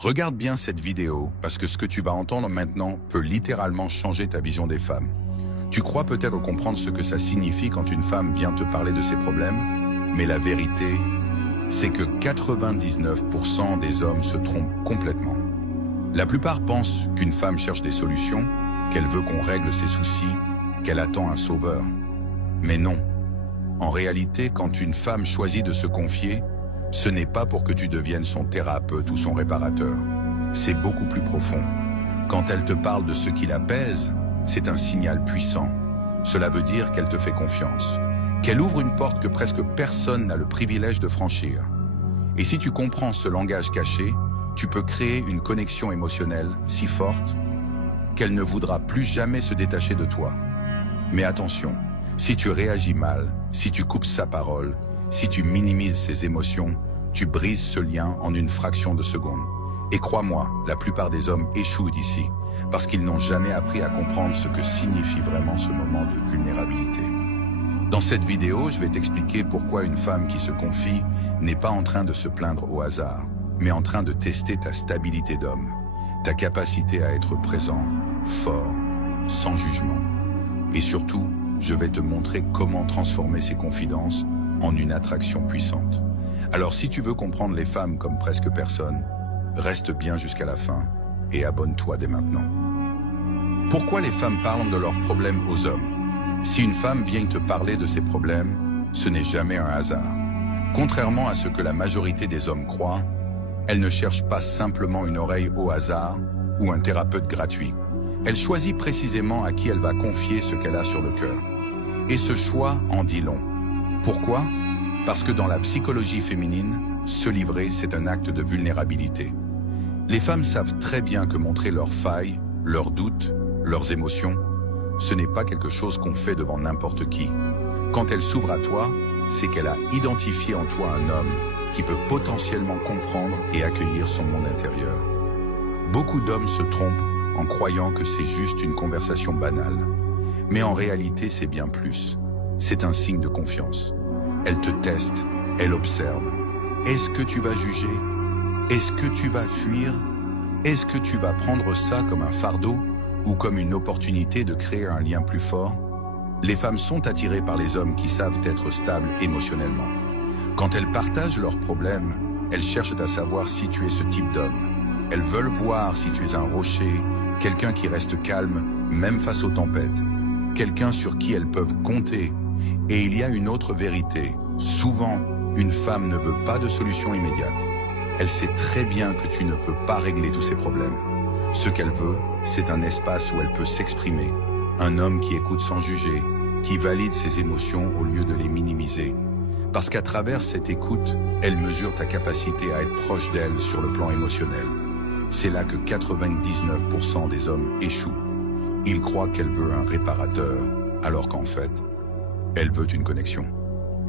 Regarde bien cette vidéo parce que ce que tu vas entendre maintenant peut littéralement changer ta vision des femmes. Tu crois peut-être comprendre ce que ça signifie quand une femme vient te parler de ses problèmes, mais la vérité, c'est que 99% des hommes se trompent complètement. La plupart pensent qu'une femme cherche des solutions, qu'elle veut qu'on règle ses soucis, qu'elle attend un sauveur. Mais non. En réalité, quand une femme choisit de se confier, ce n'est pas pour que tu deviennes son thérapeute ou son réparateur. C'est beaucoup plus profond. Quand elle te parle de ce qui l'apaise, c'est un signal puissant. Cela veut dire qu'elle te fait confiance, qu'elle ouvre une porte que presque personne n'a le privilège de franchir. Et si tu comprends ce langage caché, tu peux créer une connexion émotionnelle si forte qu'elle ne voudra plus jamais se détacher de toi. Mais attention, si tu réagis mal, si tu coupes sa parole, si tu minimises ses émotions, tu brises ce lien en une fraction de seconde. Et crois-moi, la plupart des hommes échouent ici, parce qu'ils n'ont jamais appris à comprendre ce que signifie vraiment ce moment de vulnérabilité. Dans cette vidéo, je vais t'expliquer pourquoi une femme qui se confie n'est pas en train de se plaindre au hasard, mais en train de tester ta stabilité d'homme, ta capacité à être présent, fort, sans jugement. Et surtout, je vais te montrer comment transformer ces confidences en une attraction puissante. Alors si tu veux comprendre les femmes comme presque personne, reste bien jusqu'à la fin et abonne-toi dès maintenant. Pourquoi les femmes parlent de leurs problèmes aux hommes? Si une femme vient te parler de ses problèmes, ce n'est jamais un hasard. Contrairement à ce que la majorité des hommes croient, elle ne cherche pas simplement une oreille au hasard ou un thérapeute gratuit. Elle choisit précisément à qui elle va confier ce qu'elle a sur le cœur. Et ce choix en dit long. Pourquoi? Parce que dans la psychologie féminine, se livrer, c'est un acte de vulnérabilité. Les femmes savent très bien que montrer leurs failles, leurs doutes, leurs émotions, ce n'est pas quelque chose qu'on fait devant n'importe qui. Quand elle s'ouvre à toi, c'est qu'elle a identifié en toi un homme qui peut potentiellement comprendre et accueillir son monde intérieur. Beaucoup d'hommes se trompent en croyant que c'est juste une conversation banale. Mais en réalité, c'est bien plus. C'est un signe de confiance. Elle te teste, elle observe. Est-ce que tu vas juger? Est-ce que tu vas fuir? Est-ce que tu vas prendre ça comme un fardeau ou comme une opportunité de créer un lien plus fort? Les femmes sont attirées par les hommes qui savent être stables émotionnellement. Quand elles partagent leurs problèmes, elles cherchent à savoir si tu es ce type d'homme. Elles veulent voir si tu es un rocher, quelqu'un qui reste calme, même face aux tempêtes, quelqu'un sur qui elles peuvent compter. Et il y a une autre vérité. Souvent, une femme ne veut pas de solution immédiate. Elle sait très bien que tu ne peux pas régler tous ses problèmes. Ce qu'elle veut, c'est un espace où elle peut s'exprimer. Un homme qui écoute sans juger, qui valide ses émotions au lieu de les minimiser. Parce qu'à travers cette écoute, elle mesure ta capacité à être proche d'elle sur le plan émotionnel. C'est là que 99% des hommes échouent. Ils croient qu'elle veut un réparateur, alors qu'en fait, elle veut une connexion.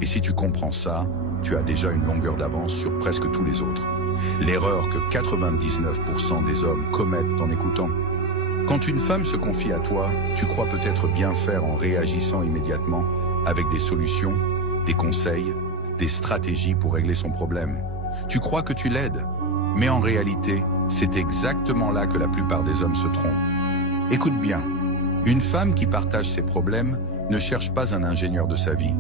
Et si tu comprends ça, tu as déjà une longueur d'avance sur presque tous les autres. L'erreur que 99% des hommes commettent en écoutant. Quand une femme se confie à toi, tu crois peut-être bien faire en réagissant immédiatement avec des solutions, des conseils, des stratégies pour régler son problème. Tu crois que tu l'aides, mais en réalité, c'est exactement là que la plupart des hommes se trompent. Écoute bien, une femme qui partage ses problèmes ne cherche pas un ingénieur de sa vie.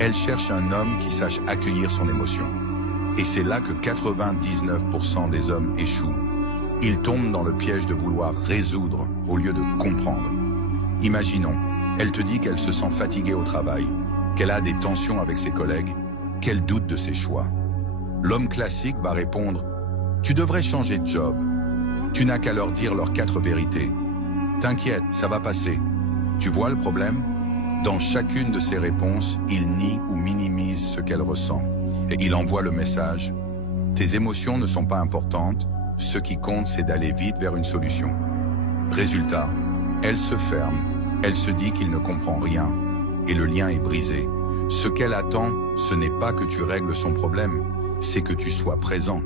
Elle cherche un homme qui sache accueillir son émotion. Et c'est là que 99% des hommes échouent. Ils tombent dans le piège de vouloir résoudre au lieu de comprendre. Imaginons, elle te dit qu'elle se sent fatiguée au travail, qu'elle a des tensions avec ses collègues, qu'elle doute de ses choix. L'homme classique va répondre « Tu devrais changer de job. Tu n'as qu'à leur dire leurs 4 vérités. T'inquiète, ça va passer. » Tu vois le problème? Dans chacune de ses réponses, il nie ou minimise ce qu'elle ressent. Et il envoie le message « Tes émotions ne sont pas importantes, ce qui compte c'est d'aller vite vers une solution. » Résultat, elle se ferme, elle se dit qu'il ne comprend rien, et le lien est brisé. Ce qu'elle attend, ce n'est pas que tu règles son problème, c'est que tu sois présent.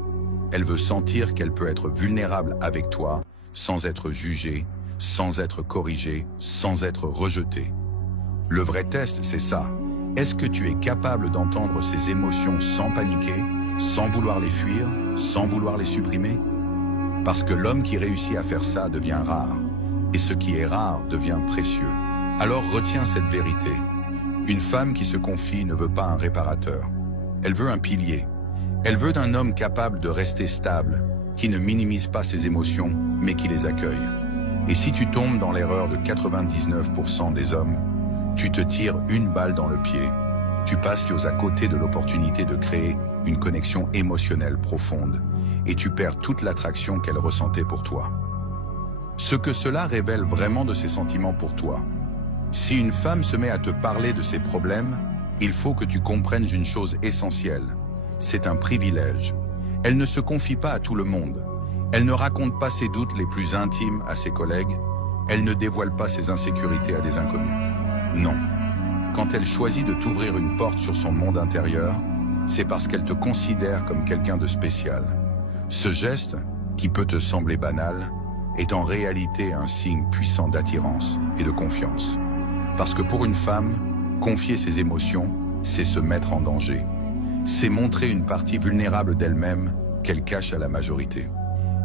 Elle veut sentir qu'elle peut être vulnérable avec toi, sans être jugée, sans être corrigée, sans être rejetée. Le vrai test, c'est ça. Est-ce que tu es capable d'entendre ces émotions sans paniquer, sans vouloir les fuir, sans vouloir les supprimer? Parce que l'homme qui réussit à faire ça devient rare, et ce qui est rare devient précieux. Alors retiens cette vérité. Une femme qui se confie ne veut pas un réparateur. Elle veut un pilier. Elle veut un homme capable de rester stable, qui ne minimise pas ses émotions, mais qui les accueille. Et si tu tombes dans l'erreur de 99% des hommes, tu te tires une balle dans le pied. Tu passes à côté de l'opportunité de créer une connexion émotionnelle profonde, et tu perds toute l'attraction qu'elle ressentait pour toi. Ce que cela révèle vraiment de ses sentiments pour toi. Si une femme se met à te parler de ses problèmes, il faut que tu comprennes une chose essentielle. C'est un privilège. Elle ne se confie pas à tout le monde. Elle ne raconte pas ses doutes les plus intimes à ses collègues. Elle ne dévoile pas ses insécurités à des inconnus. Non. Quand elle choisit de t'ouvrir une porte sur son monde intérieur, c'est parce qu'elle te considère comme quelqu'un de spécial. Ce geste, qui peut te sembler banal, est en réalité un signe puissant d'attirance et de confiance. Parce que pour une femme, confier ses émotions, c'est se mettre en danger. C'est montrer une partie vulnérable d'elle-même qu'elle cache à la majorité.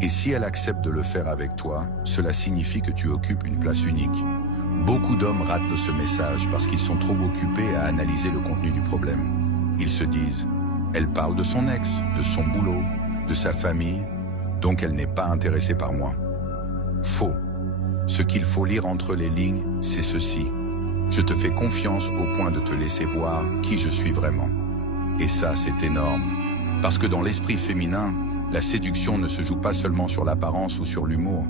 Et si elle accepte de le faire avec toi, cela signifie que tu occupes une place unique. Beaucoup d'hommes ratent de ce message parce qu'ils sont trop occupés à analyser le contenu du problème. Ils se disent, elle parle de son ex, de son boulot, de sa famille, donc elle n'est pas intéressée par moi. Faux. Ce qu'il faut lire entre les lignes, c'est ceci. Je te fais confiance au point de te laisser voir qui je suis vraiment. Et ça, c'est énorme. Parce que dans l'esprit féminin, la séduction ne se joue pas seulement sur l'apparence ou sur l'humour.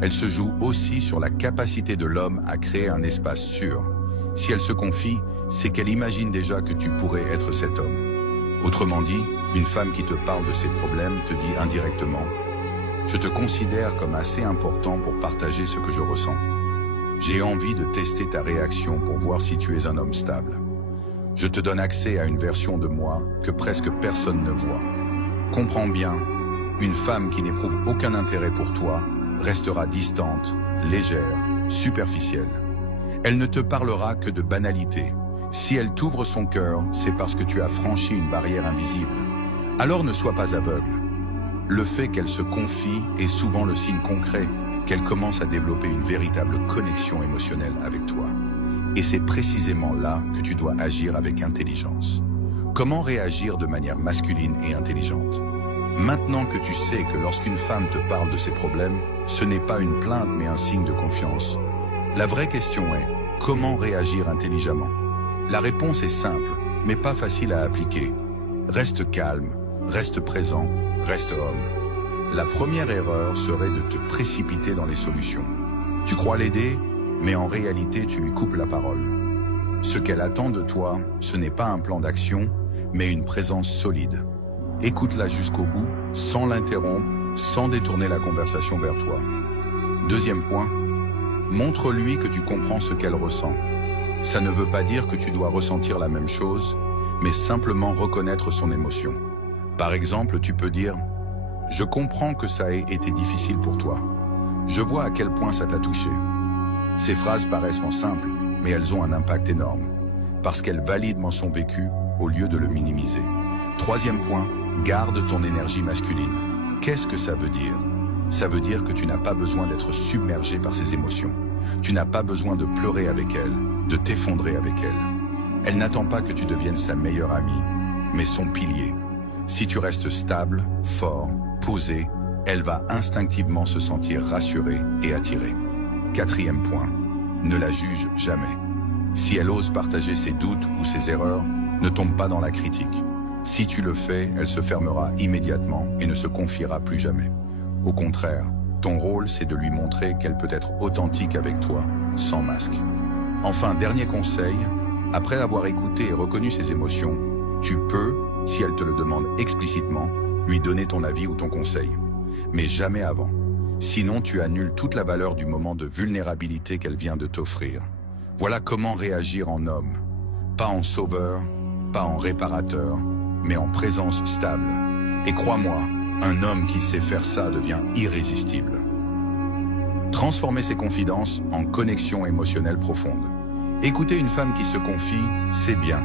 Elle se joue aussi sur la capacité de l'homme à créer un espace sûr. Si elle se confie, c'est qu'elle imagine déjà que tu pourrais être cet homme. Autrement dit, une femme qui te parle de ses problèmes te dit indirectement « Je te considère comme assez important pour partager ce que je ressens. J'ai envie de tester ta réaction pour voir si tu es un homme stable. Je te donne accès à une version de moi que presque personne ne voit. Comprends bien, une femme qui n'éprouve aucun intérêt pour toi restera distante, légère, superficielle. Elle ne te parlera que de banalité. Si elle t'ouvre son cœur, c'est parce que tu as franchi une barrière invisible. Alors ne sois pas aveugle. Le fait qu'elle se confie est souvent le signe concret qu'elle commence à développer une véritable connexion émotionnelle avec toi. Et c'est précisément là que tu dois agir avec intelligence. Comment réagir de manière masculine et intelligente? Maintenant que tu sais que lorsqu'une femme te parle de ses problèmes, ce n'est pas une plainte mais un signe de confiance. La vraie question est, comment réagir intelligemment? La réponse est simple, mais pas facile à appliquer. Reste calme, reste présent, reste homme. La première erreur serait de te précipiter dans les solutions. Tu crois l'aider, mais en réalité tu lui coupes la parole. Ce qu'elle attend de toi, ce n'est pas un plan d'action, mais une présence solide. Écoute-la jusqu'au bout, sans l'interrompre, sans détourner la conversation vers toi. Deuxième point, montre-lui que tu comprends ce qu'elle ressent. Ça ne veut pas dire que tu dois ressentir la même chose, mais simplement reconnaître son émotion. Par exemple, tu peux dire « Je comprends que ça ait été difficile pour toi. Je vois à quel point ça t'a touché. » Ces phrases paraissent simples, mais elles ont un impact énorme, parce qu'elles valident son vécu au lieu de le minimiser. Troisième point, garde ton énergie masculine. Qu'est-ce que ça veut dire? Ça veut dire que tu n'as pas besoin d'être submergé par ses émotions. Tu n'as pas besoin de pleurer avec elle, de t'effondrer avec elle. Elle n'attend pas que tu deviennes sa meilleure amie, mais son pilier. Si tu restes stable, fort, posé, elle va instinctivement se sentir rassurée et attirée. Quatrième point, ne la juge jamais. Si elle ose partager ses doutes ou ses erreurs, ne tombe pas dans la critique. Si tu le fais, elle se fermera immédiatement et ne se confiera plus jamais. Au contraire, ton rôle, c'est de lui montrer qu'elle peut être authentique avec toi, sans masque. Enfin, dernier conseil, après avoir écouté et reconnu ses émotions, tu peux, si elle te le demande explicitement, lui donner ton avis ou ton conseil. Mais jamais avant. Sinon, tu annules toute la valeur du moment de vulnérabilité qu'elle vient de t'offrir. Voilà comment réagir en homme. Pas en sauveur, pas en réparateur, mais en présence stable. Et crois-moi, un homme qui sait faire ça devient irrésistible. Transformer ses confidences en connexion émotionnelle profonde. Écouter une femme qui se confie, c'est bien.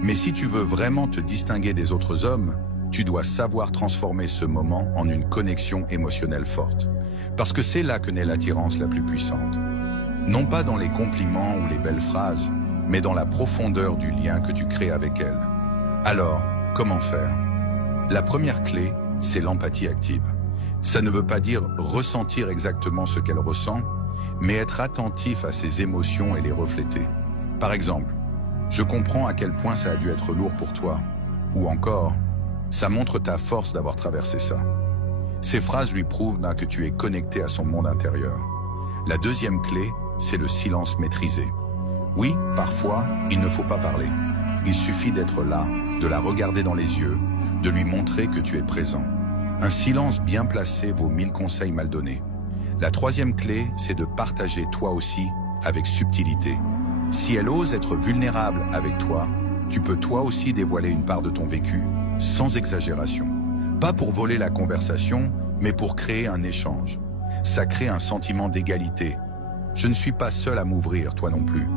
Mais si tu veux vraiment te distinguer des autres hommes, tu dois savoir transformer ce moment en une connexion émotionnelle forte. Parce que c'est là que naît l'attirance la plus puissante. Non pas dans les compliments ou les belles phrases, mais dans la profondeur du lien que tu crées avec elle. Alors, comment faire? La première clé, c'est l'empathie active. Ça ne veut pas dire ressentir exactement ce qu'elle ressent, mais être attentif à ses émotions et les refléter. Par exemple, je comprends à quel point ça a dû être lourd pour toi. Ou encore, ça montre ta force d'avoir traversé ça. Ces phrases lui prouvent que tu es connecté à son monde intérieur. La deuxième clé, c'est le silence maîtrisé. Oui, parfois, il ne faut pas parler. Il suffit d'être là, de la regarder dans les yeux, de lui montrer que tu es présent. Un silence bien placé vaut 1000 conseils mal donnés. La troisième clé, c'est de partager toi aussi avec subtilité. Si elle ose être vulnérable avec toi, tu peux toi aussi dévoiler une part de ton vécu, sans exagération. Pas pour voler la conversation, mais pour créer un échange. Ça crée un sentiment d'égalité. Je ne suis pas seul à m'ouvrir, toi non plus.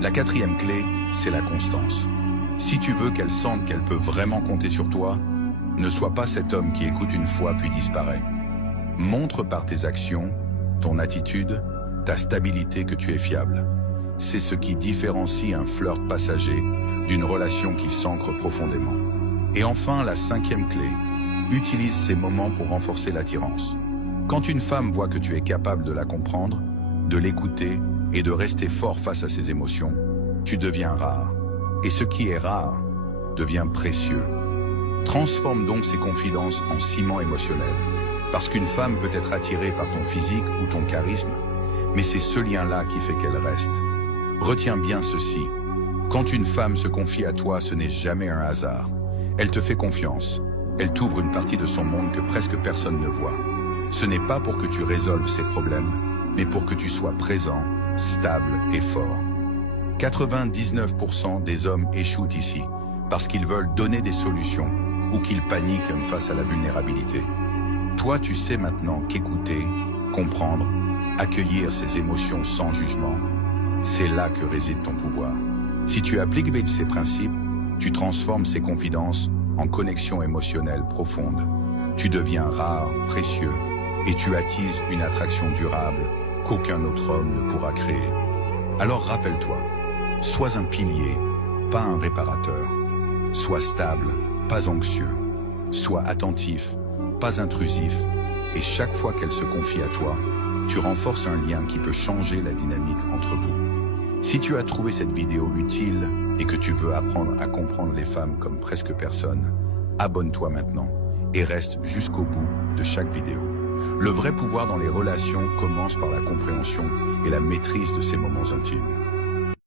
La quatrième clé, c'est la constance. Si tu veux qu'elle sente qu'elle peut vraiment compter sur toi, ne sois pas cet homme qui écoute une fois puis disparaît. Montre par tes actions, ton attitude, ta stabilité que tu es fiable. C'est ce qui différencie un flirt passager d'une relation qui s'ancre profondément. Et enfin, la cinquième clé, utilise ces moments pour renforcer l'attirance. Quand une femme voit que tu es capable de la comprendre, de l'écouter et de rester fort face à ses émotions, tu deviens rare. Et ce qui est rare devient précieux. Transforme donc ces confidences en ciment émotionnel. Parce qu'une femme peut être attirée par ton physique ou ton charisme, mais c'est ce lien-là qui fait qu'elle reste. Retiens bien ceci. Quand une femme se confie à toi, ce n'est jamais un hasard. Elle te fait confiance. Elle t'ouvre une partie de son monde que presque personne ne voit. Ce n'est pas pour que tu résolves ses problèmes, mais pour que tu sois présent, stable et fort. 99% des hommes échouent ici, parce qu'ils veulent donner des solutions ou qu'ils paniquent face à la vulnérabilité. Toi, tu sais maintenant qu'écouter, comprendre, accueillir ses émotions sans jugement, c'est là que réside ton pouvoir. Si tu appliques ces principes, tu transformes ces confidences en connexion émotionnelle profonde. Tu deviens rare, précieux, et tu attises une attraction durable qu'aucun autre homme ne pourra créer. Alors rappelle-toi, sois un pilier, pas un réparateur. Sois stable, pas anxieux. Sois attentif, pas intrusif. Et chaque fois qu'elle se confie à toi, tu renforces un lien qui peut changer la dynamique entre vous. Si tu as trouvé cette vidéo utile et que tu veux apprendre à comprendre les femmes comme presque personne, abonne-toi maintenant et reste jusqu'au bout de chaque vidéo. Le vrai pouvoir dans les relations commence par la compréhension et la maîtrise de ces moments intimes.